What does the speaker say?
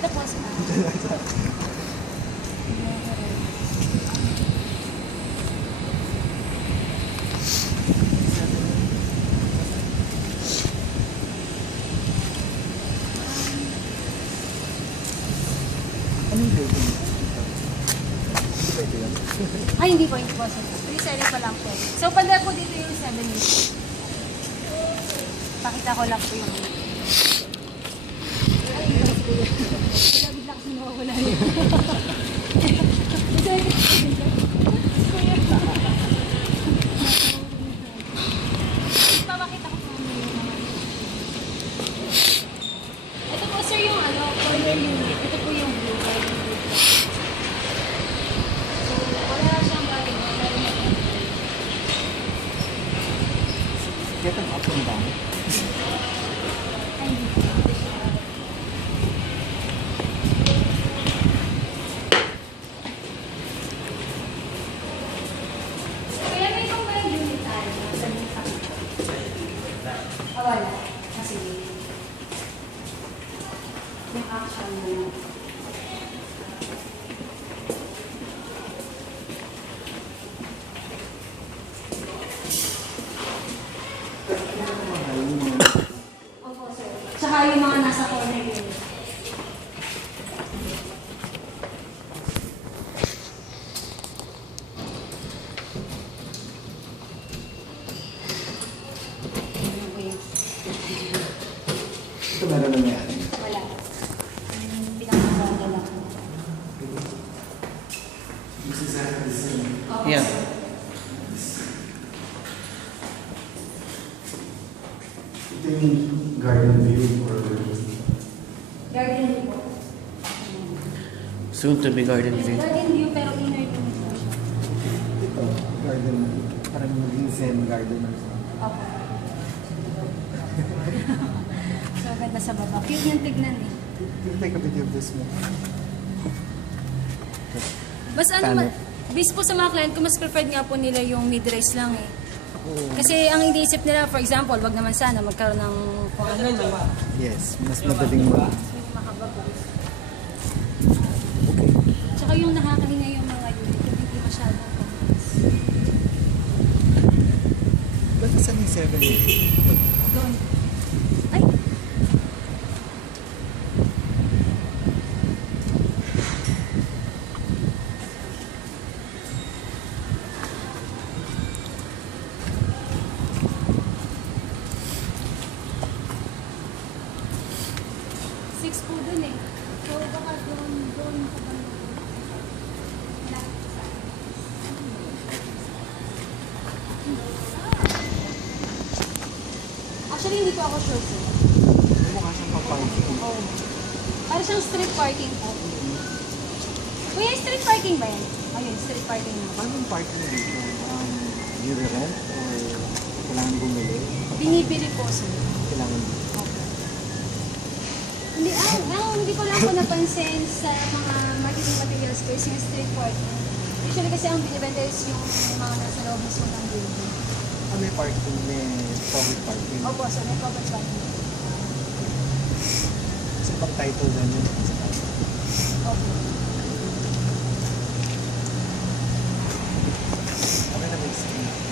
Ito po sir. Anong building? Hindi ba ito yun? Ay, hindi po sir. 3 pa lang po. So, pala po dito yung 7 years. Pakita ko lang po yung... Ay, bigla kasi nawawala yun. Papakita ko po yung mga... Ito po sir yung ano, corner unit. Ito po yung blue. So, wala siyang bagay. Get an up and down. Kaya may itong mga unit tayo. Wala. Kasi yung action mo. Opo, sir. Tsaka yung mga nasa corner unit. Ito meron na yan. Wala. Pinakasada lang. Opo, Yeah. sir. Ito yung garden view or... Garden view po. Soon to be garden view. Garden view pero inner unit po siya. Ito, garden. Parang maging zen garden or something. Opo. So, ganda sa baba. Cute yung tignan eh. We'll take a video of this one. Mas ano, based po sa mga client ko, mas preferred nga po nila yung mid-rise lang eh. Kasi ang iniisip nila, for example, wag naman sana magkaroon ng kung ano naman. Yes, mas madaling mo. Makababa. Okay. Tsaka yung nakakahinga yung mga unit, yung hindi masyadong complex. Ba't saan yung 7 Doon. Ay! Six po dun eh. So baka doon ka ba Actually, hindi po ako sure sir. Mukha siyang pa-parking. Oo. Para siyang street parking po. Kuya, street parking ba yan? Ayun, street parking na. Paano yung parking dito? You rent or kailangan bumili? Binibili po sir. Kailangan Hindi ko lang po napansin sa mga marketing materials ko is yung street parking. Usually kasi ang binibenta is yung mga nasa loob mismo ng building. may parking, may public parking. Opo, so may covered parking. Kasi pang title na yun. Opo. Ano na may screen?